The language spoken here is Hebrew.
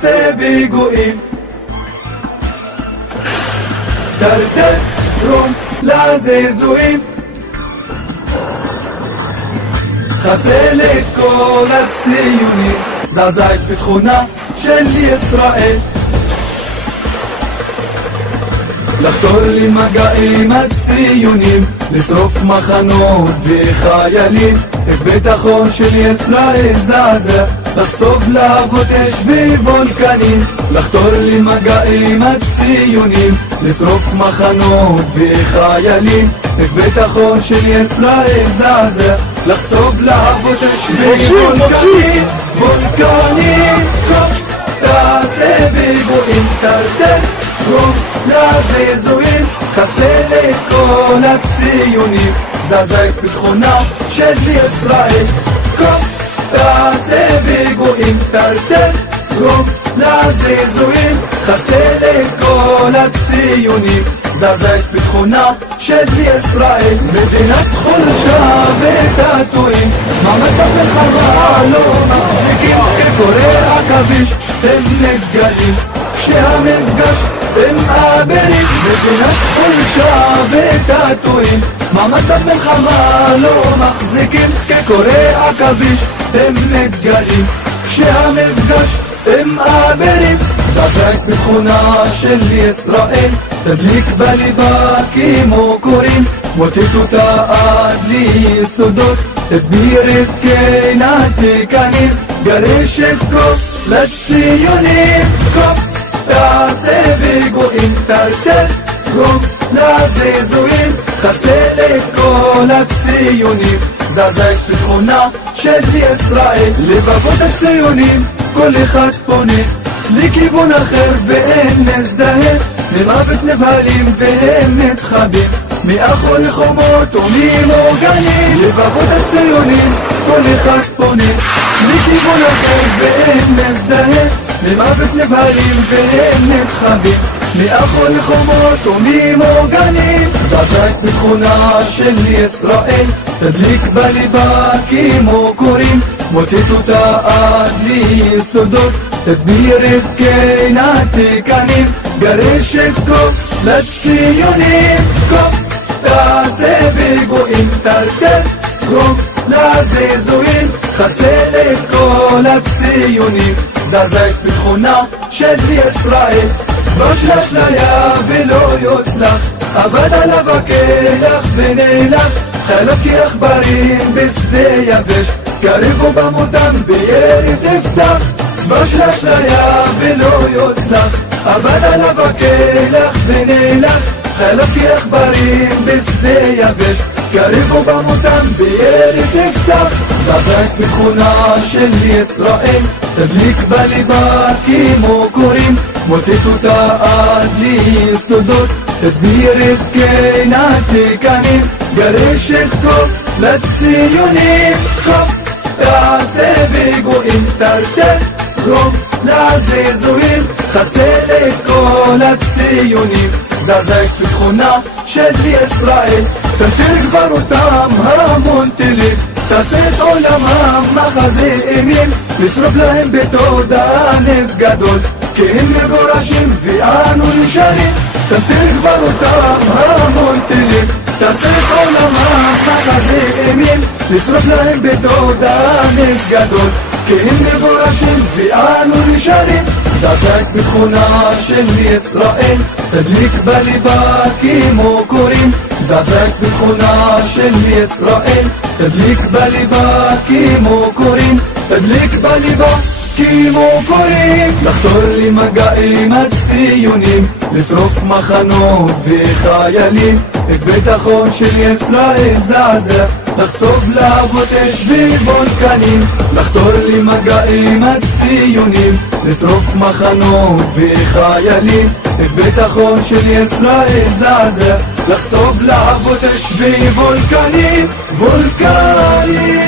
תעשה פיגועים, דרדר דרום לזעזועים, חסל את כל הציונים, זעזע את ביטחונה של ישראל. לחתור למגעים הציונים, לשרוף מחנות וחיילים, את ביטחון של ישראל זעזע, לחשוף להבות אש ווולקנים. לחתור למגעים הציונים, לשרוף מחנות וחיילים, את ביטחון של ישראל זעזע, לחשוף להבות אש ווולקנים. וולקנים, קוף תעשה פיגועים, דרדר דרום לזעזועים, חסל את כל הציונים, זעזע את ביטחונה של ישראל. קוף תעשה פיגועים, דרדר דרום לזעזועים, חסל את כל הציונים, זעזע את ביטחונה של ישראל. מדינת חולשה ותעתועים, מעמד המלחמה לא מחזיקים, כקורא עכביש הם נגלים כשהמפגש הם מעברים. מדינת חולשה ותעתועים, מעמד המלחמה לא מחזיקים, כקורא עכביש הם נגלים כשהמפגש הם מעברים. זעזע את ביטחונה של ישראל, תדליק בליבה כמו קוראים, מוטט אותה עד ליסודות, תדביר את קנתיקנים, גרש את כל הציונים. קוף תעשה פיגועים, דרדר דרום לזעזועים, חסל את כל הציונים, זעזע את ביטחונה של ישראל. לבבות הציונים כל אחד פונה לכיוון אחר ואין נזדהה, ממוות נבהלים והם מתחבאים מאחורי חומות וממוגנים. לבבות הציונים כל אחד פונה לכיוון אחר ואין נזדהה, ממוות נבהלים והם מתחבאים מאחורי חומות וממוגנים. זעזע את ביטחונה של ישראל, תדליק בליבה כמו קוראים, מוטט אותה עד ליסודות, תדביר את קנתיקנים, גרש את כל הציונים. קוף תעשה פיגועים, דרדר דרום לזעזועים, חסל את כל הציונים, זעזע את ביטחונה של ישראל. צבא של אשליה ולא יוצלח, אבד עליו הכלח ונאלח, חלף כעכברים בשדה יבש, קריבו במותם בירי תפתח. צבא של אשליה ולא יוצלח, אבד עליו הכלח ונאלח, חלף כעכברים בשדה יבש, קריבו במותם בירי תפתח. זעזע את ביטחונה של ישראל, תדליק בליבה כמו קוראים, מוטט אותה עד ליסודות, תדביר את קנתיקנים, גרש את כל הציונים. קוף תעשה פיגועים, דרדר דרום לזעזועים, חסל את כל הציונים, זעזע את ביטחונה של ישראל. תמטיר גברותם המון טילים, תעשה את עולמם מחזה אימים, לשרוף להם בתודעה נס גדול, כי הם מגורשים ואנו נשארים. תמטיר גברותם המון טילים, תעשה את עולמם מחזה אימים, לשרוף להם בתודעה נס גדול, כי הם מגורשים ואנו נשארים. זעזע את ביטחונה של ישראל, תדליק בליבה כמו קוראים, זעזע את ביטחונה של ישראל, תדליק בליבה כמו קוראים, תדליק בליבה כמו קוראים. לחתור למגעים הציונים, לשרוף מחנות וחיילים, את ביטחון של ישראל זעזע, לחשוף להבות אש ווולקנים. לחתור למגעים הציונים, לשרוף מחנות וחיילים, את ביטחון של ישראל זעזע, לחשוף להבות אש ווולקנים. וולקנים